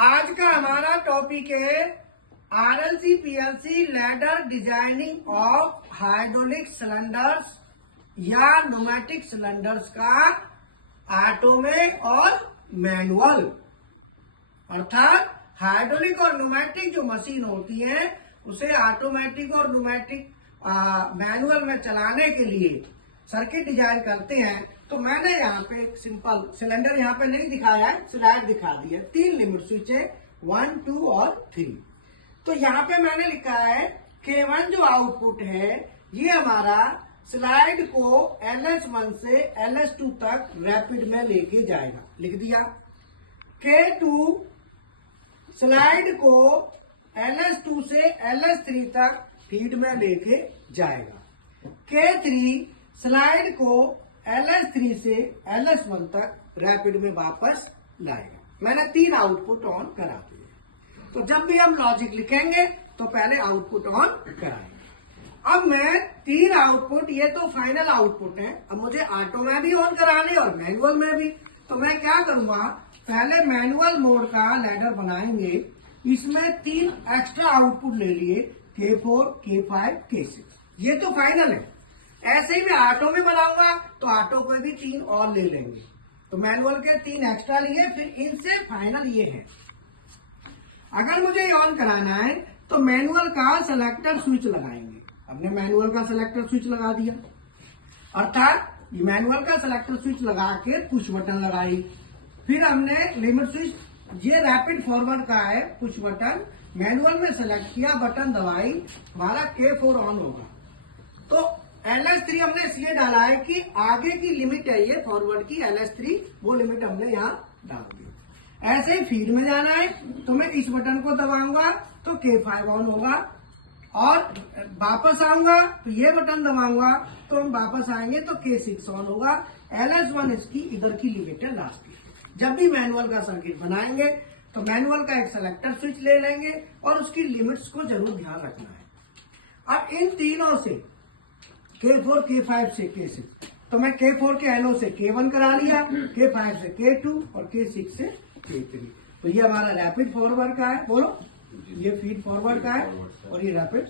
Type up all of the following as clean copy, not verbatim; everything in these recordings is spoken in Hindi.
आज का हमारा टॉपिक है RLC PLC ladder designing of hydraulic cylinders या न्यूमेटिक सिलेंडर्स का ऑटो में और मैनुअल। अर्थात हाइड्रोलिक और न्यूमेटिक जो मशीन होती है उसे ऑटोमेटिक और न्यूमेटिक मैनुअल में चलाने के लिए सर्किट डिजाइन करते हैं। तो मैंने यहाँ पे एक सिंपल सिलेंडर यहाँ पे नहीं दिखाया है, स्लाइड दिखा दी है। 3 लिमिट स्विच है, 1, 2 और 3। तो यहाँ पे मैंने लिखा है K1 जो आउटपुट है ये हमारा स्लाइड को LS1 से LS2 तक रैपिड में लेके जाएगा, लिख दिया। K2 स्लाइड को LS2 से LS3 तक फीड में लेके जाएगा। K3 स्लाइड को LS3 से LS1 तक रैपिड में वापस लाएगा। मैंने 3 आउटपुट ऑन करा दिए। तो जब भी हम लॉजिक लिखेंगे तो पहले आउटपुट ऑन कराएंगे। अब मैं 3 आउटपुट, ये तो फाइनल आउटपुट है, अब मुझे ऑटो में भी ऑन कराने और मैनुअल में भी। तो मैं क्या करूंगा, पहले मैनुअल मोड का लैडर बनाएंगे। इसमें 3 एक्स्ट्रा आउटपुट ले लिए, K4, K5, K6। ये तो फाइनल है। ऐसे ही मैं ऑटो में बनाऊंगा तो ऑटो पे भी 3 और ले लेंगे। तो मैनुअल के 3 एक्स्ट्रा लिए, फिर इनसे फाइनल ये है। अगर मुझे ये ऑन कराना है तो मैनुअल का सेलेक्टर स्विच लगाएंगे। हमने मैनुअल का सेलेक्टर स्विच लगा दिया, अर्थात मैनुअल का सेलेक्टर स्विच लगा के पुश बटन लगाई। फिर हमने लिमिट स्विच, ये रैपिड फॉरवर्ड का है, पुश बटन मैनुअल में सेलेक्ट किया, बटन दबाई, हमारा K4 ऑन होगा। तो LS3 हमने इसलिए डाला है कि आगे की लिमिट है ये फॉरवर्ड की LS3, वो लिमिट हमने यहाँ डाल दी। ऐसे ही फीड में जाना है तो मैं इस बटन को दबाऊंगा तो K5 ऑन होगा, और वापस आऊंगा तो ये बटन दबाऊंगा तो हम वापस आएंगे तो K6 ऑन होगा। LS1 इसकी इधर की लिमिट है, लास्ट की। जब भी मैनुअल का सर्किट बनाएंगे तो मैनुअल का एक सेलेक्टर स्विच ले लेंगे और उसकी लिमिट्स को जरूर ध्यान रखना है। अब इन तीनों से K4, K5 से K6, तो मैं K4 के LO से K1 करा लिया, K5 से K2 और K6 से K3। तो ये हमारा रैपिड फॉरवर्ड का है, बोलो, ये फीड फॉरवर्ड का है और ये रैपिड।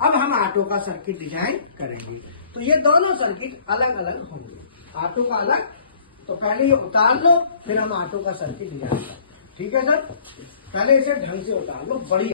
अब हम ऑटो का सर्किट डिजाइन करेंगे। तो ये दोनों सर्किट अलग अलग होंगे, ऑटो का अलग। तो पहले ये उतार लो, फिर हम ऑटो का सर्किट डिजाइन करें। ठीक है सर, पहले इसे ढंग से उतार लो, बड़ी